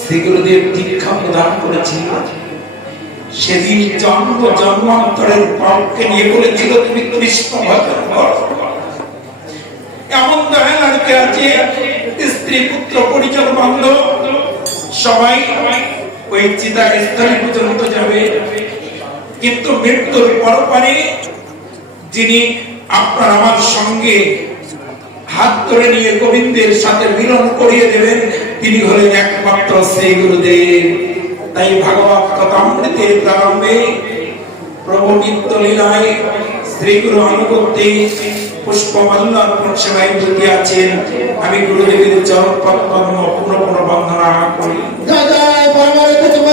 শ্রীগুরুদেব দীক্ষা প্রদান করেছিল। সেদিন জন্মান্তরের পাপকে নিয়ে বলেছিল তুমি কৃষ্ণ ভজন করো। এমন দয়ালকে আছে স্ত্রী পুত্র পরিজন বান্ধব সবাই ওই চিতার স্থলে পর্যন্ত যাবে, কিন্তু মৃত্যুর পরপারে যিনি আপনার আমার সঙ্গে হাত ধরে নিয়ে গোবিন্দের সাথে মিলন করিয়ে দেবেন তিনি হলেন একমাত্র শ্রী গুরুদেব। তাই ভাগবত কথামৃতের প্রারম্ভে প্রভু নিত্য লীলায় শ্রী গুরু অনুগত্যে পুষ্পমাল্য অর্পণ সেবায় ব্রতী আছেন। আমি গুরুদেবের চরণ পদ্ম পুনঃ পুনঃ বন্দনা করি।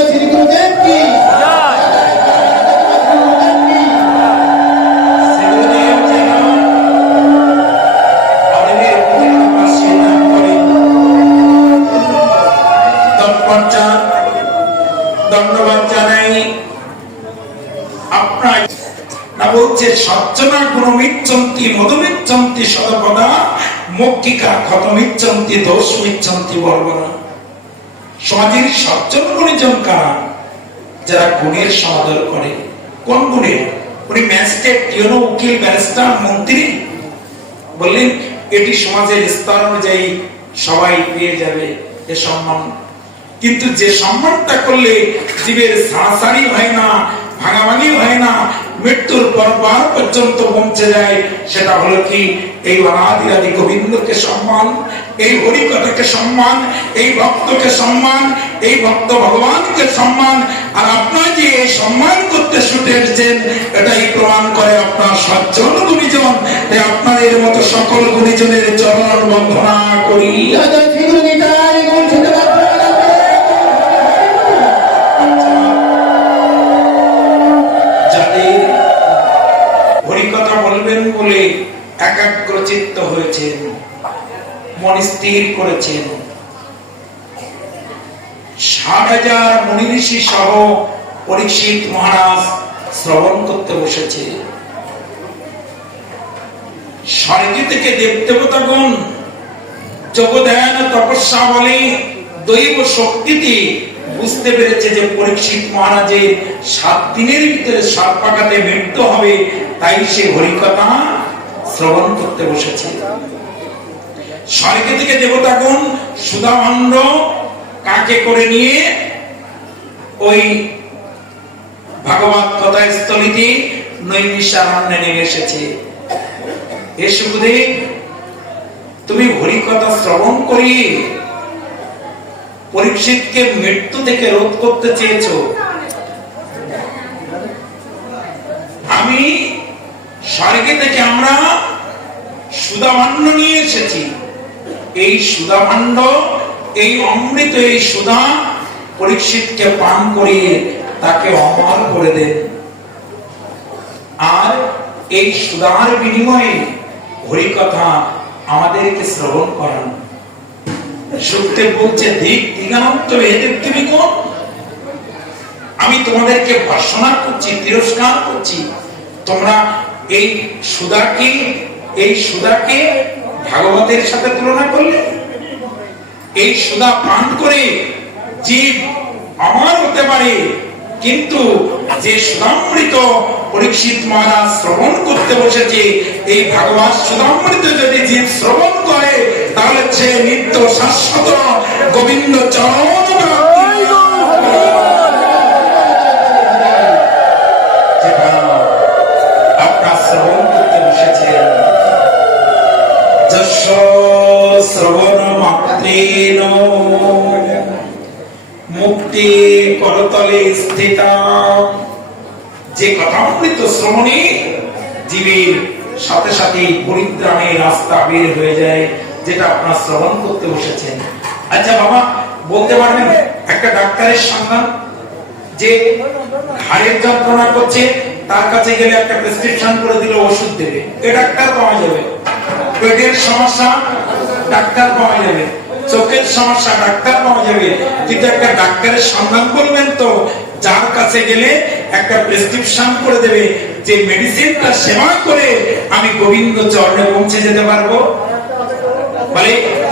শ্রী গুরুদেব কি ধন্যবাদ জানাই। আপনার না বলছে সজ্জনা গুণমিচ্ছন্তি মধুমিচ্ছন্তি সদপদা মৌখিকা ক্ষতমিচ্ছন্তি দোষমিচ্ছন্তি বর্বনা। সমাজের সজ্জন গুণীজন কারা? যারা গুণের সমাদর করে। কোন গুণের? উনি ম্যাজিস্ট্রেট, ইউনো, উকিল, ব্যারিস্টার, মন্ত্রী বললেন এটি সমাজের স্তর অনুযায়ী সবাই পেয়ে যাবে এ সম্মান। কিন্তু যে সম্মানটা করলে জীবের সারি হয় না, ভাঙাভাঙি হয় না, মৃত্যুর পরবার পর্যন্ত পৌঁছে যায়, সেটা হলো কি এই অনাদিরাদি গোবিন্দকে সম্মান, এই হরিকথাকে সম্মান, এই ভক্তকে সম্মান, এই ভক্ত ভগবানকে সম্মান। আর আপনার যে এই সম্মান করতে ছুটে এসেছেন এটাই প্রমাণ করে আপনার সজ্জন গুণীজন। তাই আপনাদের মতো সকল গুণীজনের চরণ বন্দনা করি। হরিকথা বলবেন বলে একাগ্রচিত্ত হয়েছেন, মন স্থির করেছেন, ৬০,০০০ মুনি ঋষি সহ পরীক্ষিত মহারাজ শ্রবণ করতে বসেছে। স্বর্গে থেকে দেবদেবতাগণ যোগধ্যান তপস্যা বলে দৈব শক্তিতে বুঝতে পেরেছে যে পরীক্ষিত মহারাজের ৭ দিনের ভিতরে সর্পাঘাতে মৃত্যু হবে, তাই সে হরিকথা শ্রবণ করতে বসেছে। স্বর্গে থেকে দেবতাগণ সুধামণ্ড কাকে করে নিয়ে ওই ভাগবত কথা স্থলিতে নৈমিষারণ্যে নেমে এসেছে। হে সুখদেব, তুমি হরিকথা শ্রবণ করিয়ে পরীক্ষিতকে মৃত্যু থেকে রোধ করতে চেয়েছ। আমি স্বর্গে থেকে আমরা সুধাভাণ্ড নিয়ে এসেছি। এই সুধাভাণ্ড, এই অমৃত, এই সুধা পরীক্ষিতকে পান করিয়ে তাকে অমর করে দেন। আর এই সুধার বিনিময়ে হরিকথা আমাদেরকে শ্রবণ করান। সুখদেব বলছে দিক দিগান্ত ভেদে তুমি কোন? আমি তোমাদেরকে ভর্ৎসনা করছি, তিরস্কার করছি। তোমরা এই সুধাকে ভাগবতের সাথে তুলনা করলে। এই সুধা পান করে জীব অমর হতে পারে, কিন্তু যে সুধামৃত পরীক্ষিত মহারাজ শ্রবণ করতে বসেছে, এই ভাগবত সুধামৃত যদি জীব শ্রবণ করে তাহলে সে নিত্য শাশ্বত গোবিন্দ চরণ আপনার শ্রবণ করতে বসেছেন। যশ শ্রবণ মাত্রেণ মুক্তি করতলে স্থিতা। যে কথামৃত শ্রবণে জীবের সাথে সাথে পরিত্রাণের রাস্তা বের হয়ে যায়, যেটা আপনার শ্রবণ করতে বসেছেন। আচ্ছা বাবা, বলতে পারবেন একটা ডাক্তারের সন্ধান যে ঘাড়ের যন্ত্রণা করছে, তার কাছে গেলে একটা প্রেসক্রিপশন করে দিলে ওষুধ দেবে, এ ডাক্তার পাওয়া যাবে। পেটের সমস্যা ডাক্তার পাওয়া যাবে, চোখের সমস্যা ডাক্তার পাওয়া যাবে, কিন্তু একটা ডাক্তারের সন্ধান করবেন তো যার কাছে গেলে একটা প্রেসক্রিপশন করে দেবে যে মেডিসিনটা সেবা করে আমি গোবিন্দ চরণে পৌঁছে যেতে পারবো। বলে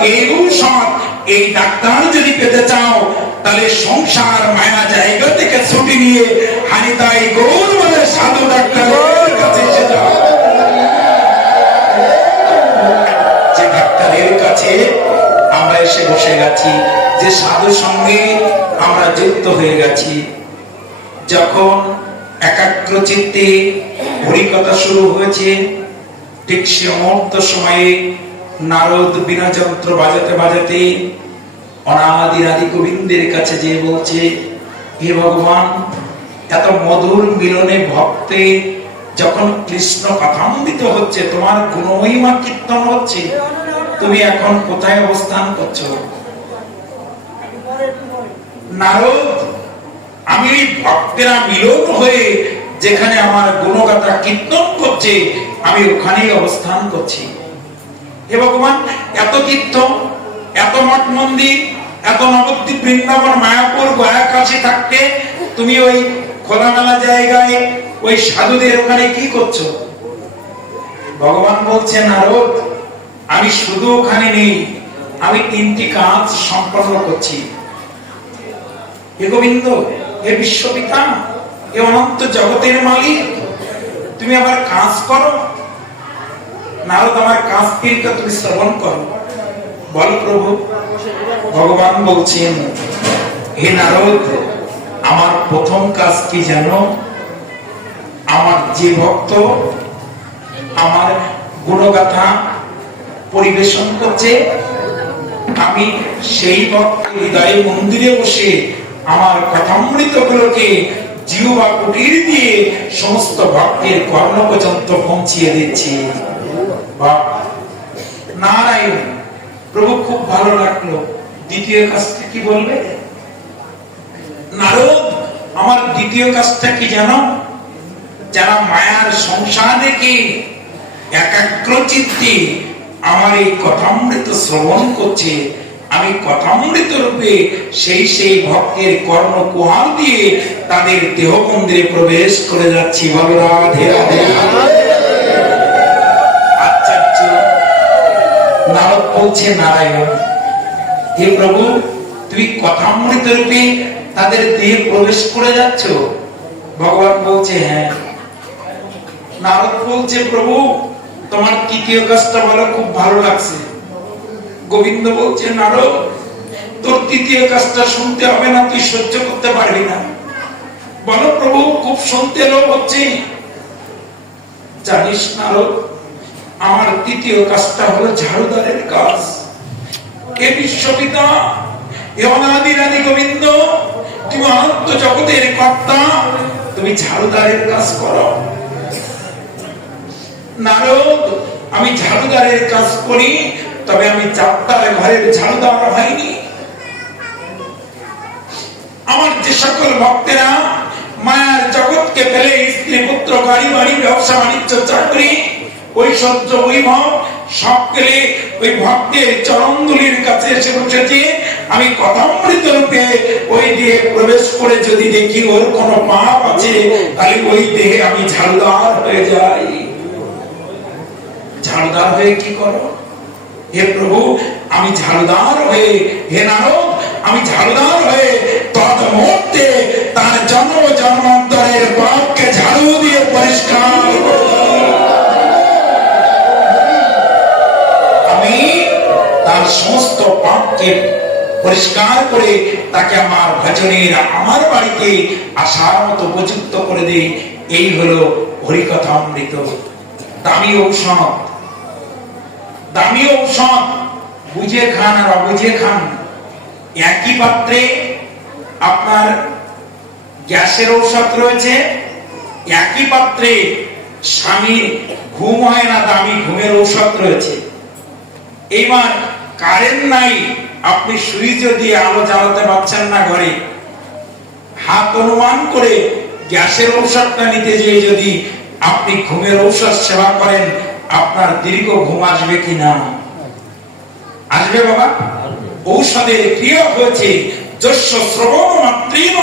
এই সমাজ এই ডাক্তার যদি পেতে চাও তাহলে সংসার মায়া জায়গা থেকে ছুটি নিয়ে হানিতাই গৌর বলে সাধু ডাক্তারের কাছে এসে যাও। যে ডাক্তারের কাছে আমরা এসে বসে গেছি, যে সাধুর সঙ্গে আমরা যুক্ত হয়ে গেছি, যখন একাগ্র চিত্তে হরিকথা শুরু হয়েছে, ঠিক সে মুহূর্ত সময়ে নারদ বীণা যন্ত্র বাজাতে বাজাতে অনাদি আদি গোবিন্দের কাছে যে বলছে, হে ভগবান, এত মধুর মিলনে ভক্তে যখন কৃষ্ণ কথামৃত হচ্ছে, তোমার গুণমহিমা কীর্তন হচ্ছে, তুমি এখন কোথায় অবস্থান করছো? নারদ, আমি ভক্তেরা মিলন হয়ে যেখানে আমার গুণগাথা কীর্তন করছে, আমি ওখানেই অবস্থান করছি। হে ভগবান, এত কীর্তন, এত মঠ মন্দির, এত নবদ্বীপ, বৃন্দাবন, মায়াপুর, গয়া, কাশী থাকতে তুমি ওই খোলামেলা জায়গায় ওই সাধুদের ওখানে কি করছো? ভগবান বলছে, নারদ, আমি শুধু ওখানে নেই, আমি তিনটি কাজ সম্পন্ন করছি। হে গোবিন্দ, হে বিশ্বপিতা, হে অনন্ত জগতের মালিক, তুমি আবার কাজ করো। নারদ, আমার কাজ তিনটা তুমি শ্রবণ করো। বল প্রভু। ভগবান বলছেন, হে নারদ, আমার প্রথম কাজ কি জানো? আমার যে ভক্ত আমার গুণগাথা পরিবেশন করছে, আমি সেই ভক্ত হৃদয় মন্দিরে বসে আমার কথামৃত গুলোকে জিহ্বা কুটির দিয়ে সমস্ত ভক্তের কর্ণ পর্যন্ত পৌঁছিয়ে দিচ্ছি। নারায়ণ, প্রভু খুব ভালো লাগলো। দ্বিতীয় কাজটা কি বলবে? নারদ, আমার দ্বিতীয় কাজটা কি জানো? যারা মায়ার সংসার রেখে একাগ্র চিত্তে আমার এই কথামৃত শ্রবণ করছে, আমি কথামৃত রূপে সেই সেই ভক্তের কর্ণ কুহার দিয়ে তাদের দেহ মন্দিরে প্রবেশ করে যাচ্ছি। বলো রাধে রাধে। আচার্য নারদ বলছে, নারায়ণ, হে প্রভু, তুমি কথামৃত রূপে তাদের দেহে প্রবেশ করে যাচ্ছ? ভগবান বলছে, হ্যাঁ। নারদ বলছে, প্রভু, তোমার তৃতীয় কাজটা বলো, খুব ভালো লাগছে। গোবিন্দ বলছে, নারদ, তোর তৃতীয় কাজটা শুনতে হবে না, তুই সহ্য করতে পারবি না। বলো প্রভু, খুব শুনতে লোভ হচ্ছে। জানিস নারদ, আমার তৃতীয় কাজটা হলো ঝাড়ুদারের কাজ। হে বিশ্বপিতা, হে অনাদি আদি গোবিন্দ, তুমি অনন্ত জগতের কর্তা, তুমি ঝাড়ুদারের কাজ করো। নারদ, আমি ঝাড়ুদারের কাজ করি, তবে আমি যাত্রার ঘরের ঝাড়ুদার হয়নি। আমার যে সকল ভক্তেরা মায়ার জগৎকে পেলে স্ত্রী, পুত্র, গাড়ি, বাড়ি, ব্যবসা, বাণিজ্য, চাকরি, ঐশ্বর্য, বৈভব সব পেলে ওই ভক্তের চরণধুলির কাছে এসে বসেছে, আমি কথামৃত রূপে ওই দেহে প্রবেশ করে যদি দেখি ওর কোনো পাপ আছে, তাহলে ওই দেহে আমি ঝাড়ুদার হয়ে যাই। ঝাড়ুদার হয়ে কি করো? হে প্রভু, আমি ঝাড়ুদার হয়ে, হে নারদ, আমি ঝাড়ুদার হয়ে তদ মুহূর্তে তার জন্ম জন্মান্তরের পাপকে ঝাড়ু দিয়ে পরিষ্কার আমি তার সমস্ত পাপকে পরিষ্কার করে তাকে আমার ভজনের, আমার বাড়িতে আসার মতো উপযুক্ত করে দেই। এই হলো হরিকথামৃত। দামি ঔষধ, দামি ঔষধ বুঝে খান আর অবুঝে খান। একই পাত্রে আপনার গ্যাসের ঔষধ রয়েছে, একই পাত্রে স্বামী ঘুম হয় না, দামি ঘুমের ঔষধ রয়েছে। এইবার কারেন্ট নাই, আপনি সুইচ দিয়ে আলো জ্বালাতে পারছেন না ঘরে, হাত অনুমান করে গ্যাসের ঔষধটা নিতে যেয়ে যদি আপনি ঘুমের ঔষধ সেবা করেন, আপনার দীর্ঘ ঘুম আসবে কিনা? আসবে বাবা। ঔষধের ক্রিয়া হয়েছে যস্য শ্রবণ মাত্রেণ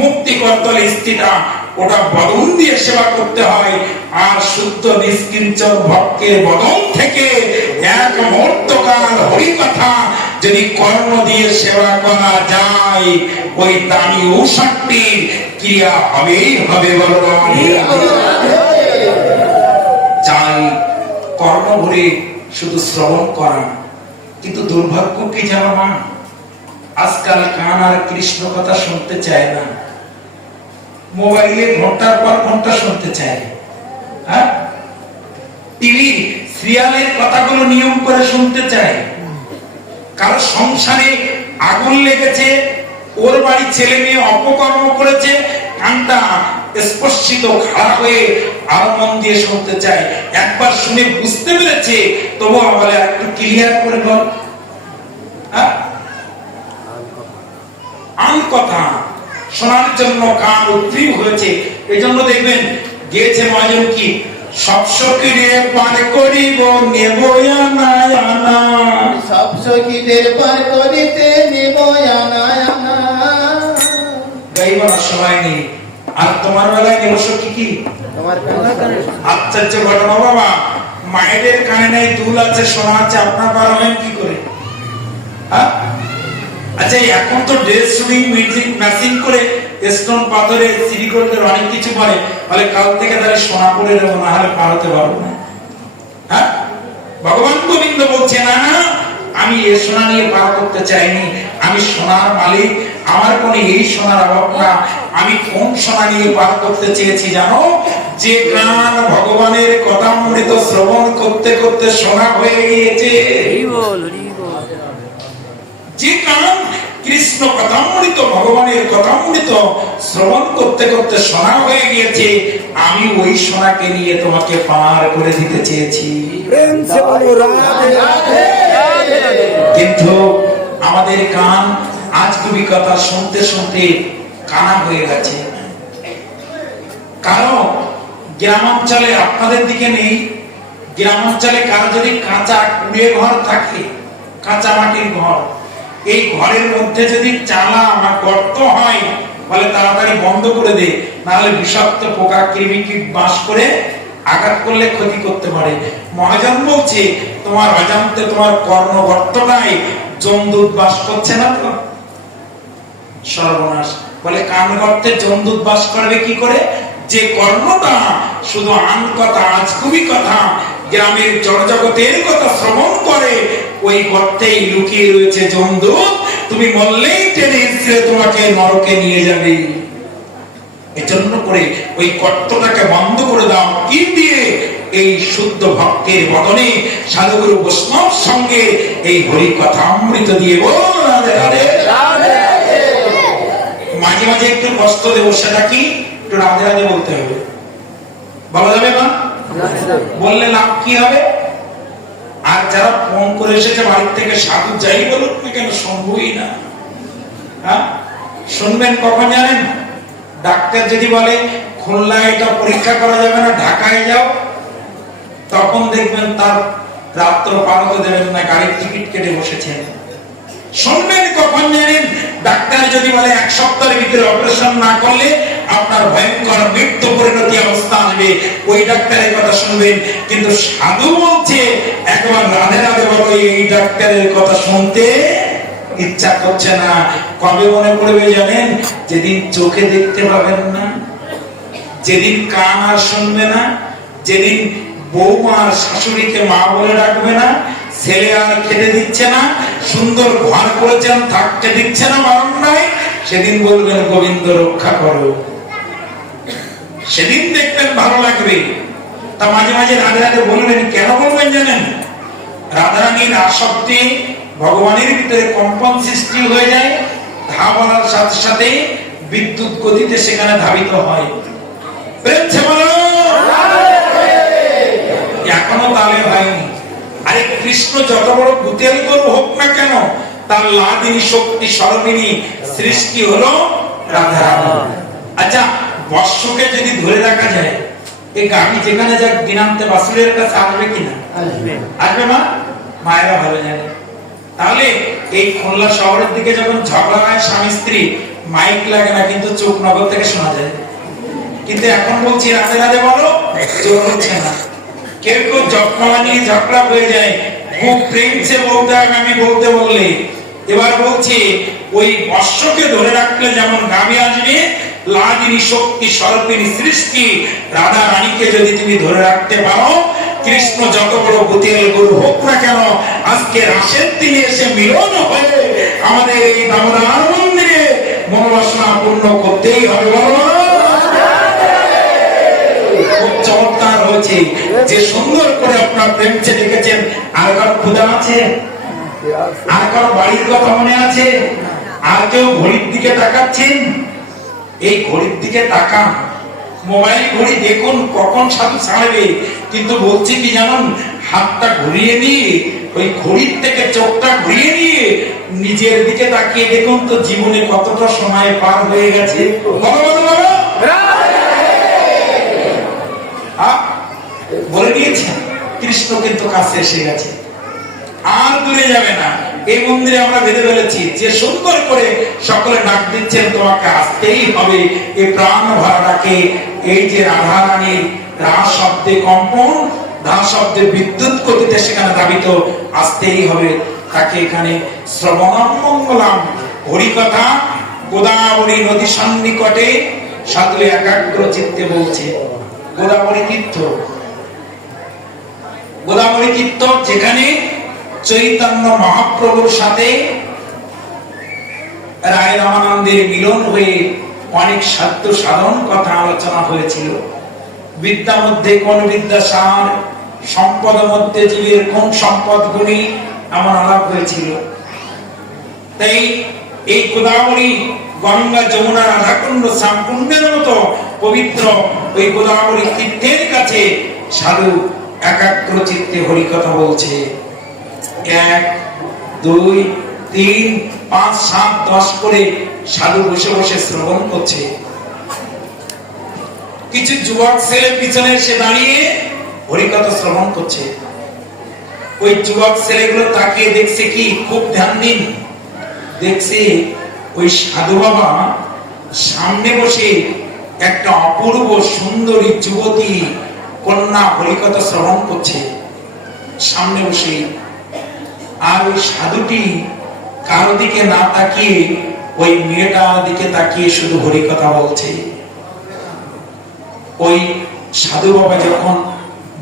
মুক্তি কর্তলে স্থিতা, ওটা বদন দিয়ে সেবা করতে হয়। আর শুদ্ধ নিষ্কিঞ্চন ভক্তের বদন থেকে এক মুহূর্তকাল হরি কথা যদি কর্ম দিয়ে সেবা করা যায়, ওই দামি ঔষধটির ক্রিয়া হবেই হবে। চাই কর্ম ভরে শুধু শ্রবণ করা, কিন্তু দুর্ভাগ্য কি জানো মা, আজকাল কান আর কৃষ্ণ কথা শুনতে চায় না, মোবাইলে ঘন্টার পর ঘন্টা শুনতে চায়। হ্যাঁ, টিভি সিরিয়ালের কথাগুলো নিয়ম করে শুনতে চায়। কারো সংসারে আগুন লেগেছে, ওর বাড়ি ছেলে মেয়ে অপকর্ম করেছে, কানটা স্পর্শিত খারাপ হয়ে আরো মন দিয়ে শুনতে চায়। একবার শুনে বুঝতে পেরেছে, তবু বলে একটু ক্লিয়ার করে বল। আন কথা শোনার জন্য কান উদ্গ্রীব হয়েছে। এই জন্য দেখবেন গেয়েছে মহাজন কি, সব সখীরে পার করিব নেব আনা আনা, সব সখীদের পার করিতে নেব আনা আনা। গাইব না সময় নেই। আর তোমার বেলায় নেব সখী কি তোমার আশ্চর্য ঘটনা বাবা, মায়েদের কানে নেই দুল আছে, সোনা আছে, আপনার পারবেন কি করে? আচ্ছা, এখন তো ড্রেস শুটিং মিউজিক ম্যাচিং করে স্টোন পাথরে সিডি গোল্ডের অনেক কিছু পরে, বলে কাল থেকে তাহলে সোনা পরে দেবো, না হলে পার হতে পারবো না। হ্যাঁ, ভগবান গোবিন্দ বলছে না না, আমি এ সোনা নিয়ে পার করতে চাইনি, আমি সোনার মালিক, আমার কোনো এই সোনার অভাব না। আমি কোন সোনা নিয়ে পার করতে চেয়েছি জানো? যে কান ভগবানের কথা অমৃত শ্রবণ করতে করতে সোনা হয়ে গিয়েছে, যে কান কৃষ্ণ কথামৃত ভগবানের কথামৃত শ্রবণ করতে করতে সোনা হয়ে গিয়েছে, আমি ওই সোনাকে নিয়ে তোমাকে পার করে দিতে চেয়েছি। কিন্তু আমাদের কান আজ তুমি কথা শুনতে শুনতে কানা হয়ে গেছে। কারণ গ্রামাঞ্চলে আপনাদের দিকে নেই, গ্রামাঞ্চলে কারো যদি কাঁচা কুড়ে ঘর থাকে, কাঁচা মাটির ঘর, এই ঘরের মধ্যে যদি চালা বা গর্ত হয়, বলে তাড়াতাড়ি বন্ধ করে দে, নাহলে বিষাক্ত পোকা কৃমি কীট বাস করে আঘাত করলে ক্ষতি করতে পারে। মহাজন বলছে তোমার অজান্তে তোমার কর্ণগর্তটাই যমদূত বাস করছে না তো? সর্বনাশ। বলে কান গর্তে যমদূত বাস করবে কি করে? যে কর্ণটা শুধু আন কথা আজগুবি কথা গ্রামের জড়জগতের কথা শ্রবণ করে, ওই গর্তেই লুকিয়ে রয়েছে যমদূত। তুমি মরলেই টেনে হিঁচড়ে তোমাকে নরকে নিয়ে যাবে। এজন্য করে ওই গর্তটাকে বন্ধ করে দাও। কি দিয়ে? এই শুদ্ধ ভক্তের বদনে সাধুগুরু বৈষ্ণব সঙ্গে এই হরি কথা অমৃত দিয়ে। বল রাধে রাধে। মাঝে মাঝে একটু কষ্ট দেবো, সেটা কি? একটু রাধে রাধে বলতে হবে। বলা যাবে না? বললে লাভ কি হবে? আর যারা ফোন করে এসেছে বাড়ির থেকে, সাধু যাই বলুক না কেন, শুনবই না। হ্যাঁ, শুনবেন কখন জানেন? ডাক্তার যদি বলে খুলনায় এটা পরীক্ষা করা যাবে না, ঢাকায় যাও, তখন দেখবেন তার রাত্র পার হতে দেবেন না, গাড়ির টিকিট কেটে বসেছেন। শুনবেন কখন জানেন? ডাক্তার যদি বলে এক সপ্তাহের ভিতরে অপারেশন না করলে আপনার ভয়ঙ্কর মৃত্যু পরিণতি অবস্থা আসবে, ওই ডাক্তারের কথা শুনবেন। কিন্তু সাধু বলছে একবার রাধে রাধে বলো, এই ডাক্তারের কথা শুনতে ইচ্ছা করছে না। কবে মনে পড়বে জানেন? যেদিন চোখে দেখতে পাবেন না, যেদিন কান আর শুনবে না, যেদিন বৌমা আর শাশুড়িকে মা বলে ডাকবে না, ছেলে আর খেতে দিচ্ছে না, সুন্দর ঘর করেছেন থাকতে দিচ্ছে না, মারণ নাই, সেদিন বলবেন গোবিন্দ রক্ষা করো। সেদিন দেখবেন ভালো লাগবে। তা মাঝে মাঝে রাধে রাধে বলবেন। কেন বলবেন জানেন? রাধারানীর আসক্তি ভগবানের ভিতরে কম্পন সৃষ্টি হয়ে যায়, ধা বলার সাথে সাথে বিদ্যুৎ গতিতে সেখানে ধাবিত হয়। এখনো তালে হয়নি। আরে কৃষ্ণ যত বড় ভূতের গরু হোক না কেন, তার লাদিনী শক্তি স্বরূপিণী সৃষ্টি হলো রাধারানী। আচ্ছা, বর্ষকে যদি ধরে রাখা যায়, এই গাড়ি যেখানে যাক দিনান্তে বাসুরের কাছে আসবে কিনা? আসবে মা? মায়েরা ভালো জানে। তাহলে এই খুলনা শহরের দিকে যখন ঝগড়া হয় স্বামী স্ত্রী, মাইক লাগে না, কিন্তু চোখ নগর থেকে শোনা যায়। কিন্তু এখন বলছি রাধে রাধে বলো, জোর হচ্ছে না। কেউ কেউ জপমালা নিয়ে ঝগড়া হয়ে যায়, খুব প্রেমছে বলতে হবে, আমি বলতে বললে এবার বলছি ওই অশ্বকে ধরে রাখলে যেমন গাভী আসবে, লাদিনী শক্তি স্বরূপিনী সৃষ্টি রাধা রানীকে যদি তুমি ধরে রাখতে পারো, কৃষ্ণ যত বড় বুতের গরু হোক না কেন, আজকে রাসের দিনে এসে মিলন হয়ে আমাদের এই দামোদর মন্দিরে মনোবাসনা পূর্ণ করতেই হবে। বলো খুব চমৎকার হয়েছে, যে সুন্দর করে আপনার প্রেমছে দেখেছেন। আর কারো ক্ষুধা আছে? আর কারো বাড়ির কথা মনে আছে? আর কেউ ঘড়ির দিকে তাকাচ্ছেন? এই ঘড়ির দিকে তাকান, মোবাইল ঘড়ি দেখুন কখন সাধু ছাড়বে, কিন্তু বলছি কি জানুন, হাতটা ঘুরিয়ে নিয়ে ওই ঘড়ির থেকে চোখটা ঘুরিয়ে নিয়ে নিজের দিকে তাকিয়ে দেখুন তো জীবনে কতটা সময় পার হয়ে গেছে। বলে দিয়েছেন কৃষ্ণ কিন্তু কাছে এসে গেছে, আর দূরে যাবে না। এই মন্দিরে আমরা বেঁধে ফেলেছি, যে সুন্দর করে সকলে ডাক দিচ্ছেন তোমাকে আসতেই হবে। এই প্রাণ ভরা ডাকে, এই যে রাধা রানীর রাস শব্দে কম্পন, রাস শব্দে বিদ্যুৎ গতিতে সেখানে দাবিত, আসতেই হবে তাকে। এখানে শ্রবণম মঙ্গলাম, হরিকথা গোদাবরী নদী সন্নিকটে সাধু একাগ্র চিত্তে বলছে। গোদাবরী তীর্থ, গোদাবরী তীর্থ যেখানে চৈতন্য মহাপ্রভুর সাথে রায় রামানন্দের মিলন হয়ে অনেক সাধ্য সাধন কথা আলোচনা হয়েছিল। বিদ্যা মধ্যে কোন বিদ্যা সার, সম্পদ মধ্যে জীবের কোন সম্পদ গুণী, এমন আলাপ হয়েছিল। তাই এই গোদাবরী, গঙ্গা, যমুনা, রাধাকুণ্ড, শ্যামকুণ্ডের মতো পবিত্র ওই গোদাবরী তীর্থের কাছে সাধু একাগ্র চিত্তে হরিকথা বলছে। 1, 2, 3, 5, 7, 10 করে সাধু বসে বসে শ্রবণ করছে। কিছু যুবক ছেলে পিছনে এসে দাঁড়িয়ে হরিকথা শ্রবণ করছে। ওই যুবক ছেলেগুলো তাকিয়ে দেখছে কি, খুব ধ্যান দিন, দেখছে ওই সাধু বাবা সামনে বসে একটা অপূর্ব সুন্দরী যুবতী কন্যা হরিকথা শ্রবণ করছে সামনে বসে। আর ওই সাধুটি কারো দিকে না তাকিয়ে ওই মেয়েটার দিকে তাকিয়ে শুধু হরিকথা বলছে। ওই সাধু বাবা যখন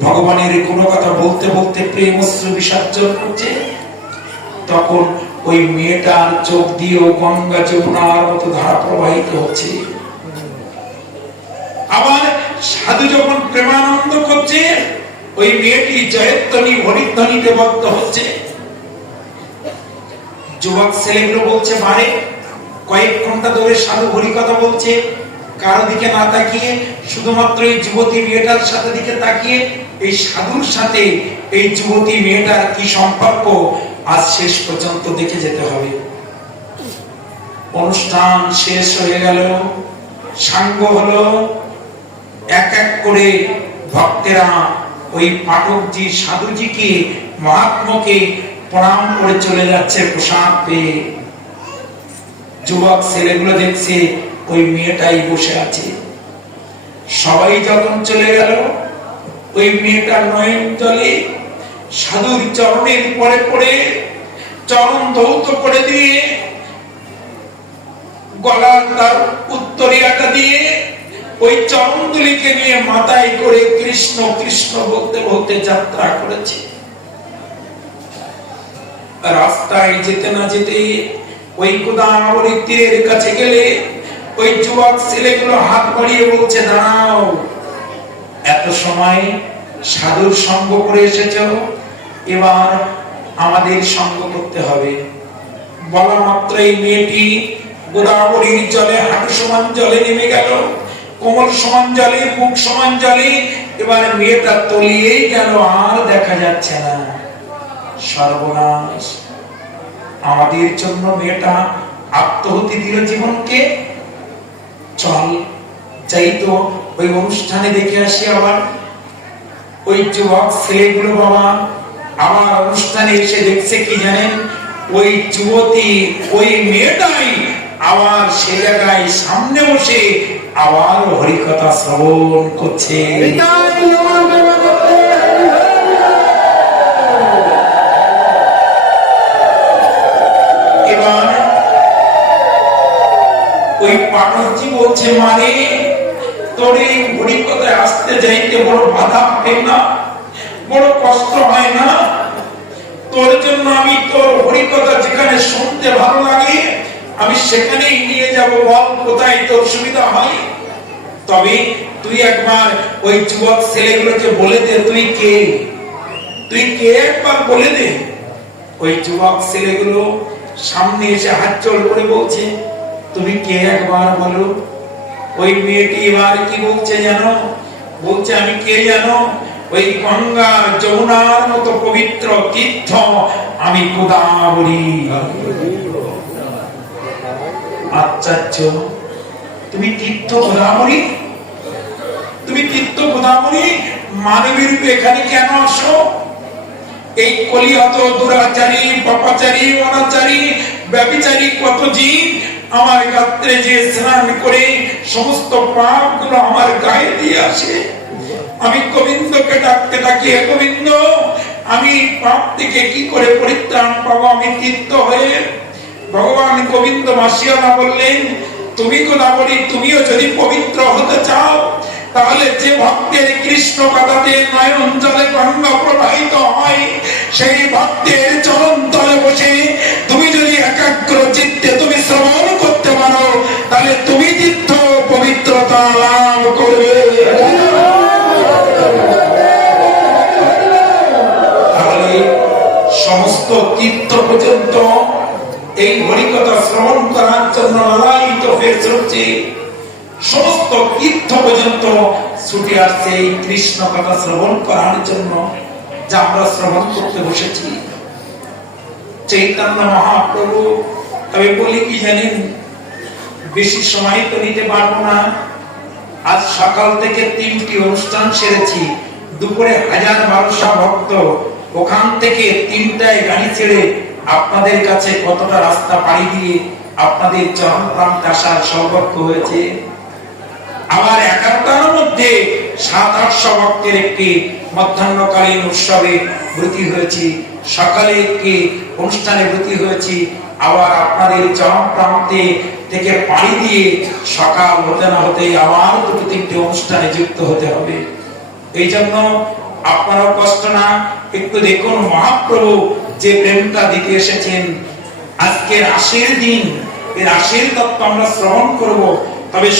ভগবানের কোনো কথা বলতে বলতে প্রেম অশ্রু বিসর্জন করছে, তখন ওই মেয়েটার চোখ দিয়েও গঙ্গা যমুনার মতো ধারা প্রবাহিত হচ্ছে। আবার সাধু যখন প্রেমানন্দ করছে, ওই মেয়েটি জয়ধ্বনি হরিধ্বনিতে বদ্ধ হচ্ছে। যুবক ছেলেগুলো বলছে, বারে কয়েক ঘন্টা ধরে সাধু হরিকথা বলছে, কারো দিকে না তাকিয়ে শুধুমাত্র এই যুবতী মেয়েটার সাথে দিকে তাকিয়ে। এই সাধুর সাথে এই যুবতী মেয়েটার কি সম্পর্ক, আজ শেষ পর্যন্ত দেখে যেতে হবে। অনুষ্ঠান শেষ হয়ে গেল, সাঙ্গ হলো। এক এক করে ভক্তেরা ওই পাঠকজি সাধুজিকে, মহাত্মাকে প্রণাম করে চলে যাচ্ছে প্রসাদ পেয়ে। যুবক ছেলেগুলো দেখছে ওই মেয়েটাই বসে আছে। সবাই যখন চলে গেল, ওই মেয়েটার নয়ন জলে সাধুর চরণের পরে পড়ে চরণ ধৌত করে দিয়ে, গলার তার উত্তরিয়াটা দিয়ে ওই চরণ দুলিকে নিয়ে মাথায় করে কৃষ্ণ কৃষ্ণ বলতে বলতে যাত্রা করেছে। রাস্তায় যেতে না যেতে ওই গোদাবরী তীরের কাছে গেলে ওই যুবক ছেলেগুলো হাত বাড়িয়ে বলছে, দাঁড়াও, এত সময় সাধুর সঙ্গ করে এসেছ, এবার আমাদের সঙ্গ করতে হবে। বলা মাত্রই মেয়েটি গোদাবরীর জলে হাঁটু সমান জলে নেমে গেল, কোমর সমান জলে, বুক সমান জলে। এবার মেয়েটা তলিয়েই গেল, আর দেখা যাচ্ছে না। সর্বনাশ, আমাদের জন্য মেয়েটা আত্মহতি দিল জীবনকে। চল যাই তো ওই অনুষ্ঠানে দেখে আসি। আবার ওই যুবক ছেলেগুলো বাবা আমার অনুষ্ঠানে এসে দেখছে কি জানেন, ওই যুবতী, ওই মেয়েটাই আবার সে জায়গায় সামনে বসে আবার হরিকথা শ্রবণ করছে। ওই পাঠকজি বলছে, মানে তোর এই হরিকথায় আসতে যাইতে বড় বাধা হয় না, বড় কষ্ট হয় না? তোর জন্য আমি তোর হরিকথা যেখানে শুনতে ভালো লাগে আমি সেখানেই নিয়ে যাব, বল কোথায় তোর সুবিধা হয়? তবে তুই একবার ওই যুবক ছেলেগুলোকে বলে দে তুই কে, তুই কে একবার বলে দে। ওই যুবক ছেলেগুলো সামনে এসে হাত জোড় করে বলছে, তুমি কে একবার বলো। ওই মেয়েটি এবার কি বলছে জানো? বলছে, আমি কে জানো? ওই গঙ্গা যমুনার মতো পবিত্র তীর্থ আমি গোদাবরী। আচার্য, তুমি তীর্থ গোদাবরী? তুমি তীর্থ গোদাবরী মানবী রূপে এখানে কেন আসো? এই কলিহত দুরাচারী, পাপাচারী, অনাচারী, ব্যভিচারী কত জীব আমার গাত্রে যে স্নান করে সমস্ত পাপ গুলো আমার গায়ে দিয়ে আসে। আমি গোবিন্দকে ডাকতে ডাকি, হে গোবিন্দ, আমি পাপ থেকে কি করে পরিত্রাণ পাবো আমি তীর্থ হয়ে? ভগবান গোবিন্দ মাসিয়ালা বললেন, তুমি গোদাবরী, তুমিও যদি পবিত্র হতে চাও তাহলে যে ভক্তের কৃষ্ণ কথাতে নয়ন জলে গঙ্গা প্রবাহিত হয় সেই ভক্তের চরণ তলে বসে তুমি যদি একাগ্র চিত্তে তুমি শ্রবণ করতে পারো তাহলে তুমি তীর্থ পবিত্রতা লাভ করবে। তাহলে সমস্ত তীর্থ পর্যন্ত এই হরিকথা শ্রবণ করার জন্য লালায়িত হয়ে চলছে, সমস্ত তীর্থ পর্যন্ত ছুটে আসছে এই কৃষ্ণ কথা শ্রবণ করার জন্য, যা আমরা শ্রবণ করতে বসেছি। চৈতন্য মহাপ্রভু, তবে বলি কি জানেন, বেশি সময় তো নিতে পারবো না। আজ সকাল থেকে 3টি অনুষ্ঠান সেরেছি, দুপুরে 1000-1200 ভক্ত, ওখান থেকে 3টায় গাড়ি ছেড়ে আপনাদের কাছে কতটা রাস্তা পাড়ি দিয়ে আপনাদের চরণ প্রান্তে আসার সৌভাগ্য হয়েছে। আবার 11টার মধ্যে 700-800 ভক্তের একটি মধ্যাহ্নকালীন উৎসবে ব্রতী হয়েছি, সকালে একটি অনুষ্ঠানে ব্রতী হয়েছি। আবার আপনাদের চরম প্রান্তে থেকে পাড়ি দিয়ে সকাল হতে না হতে আবার 2-3টে অনুষ্ঠানে যুক্ত হতে হবে। এই জন্য আপনারাও কষ্ট না, একটু দেখুন মহাপ্রভু যে প্রেমটা দিতে এসেছেন। আজকের 80 দিন, এর 80 তত্ত্ব আমরা শ্রবণ করব, তবে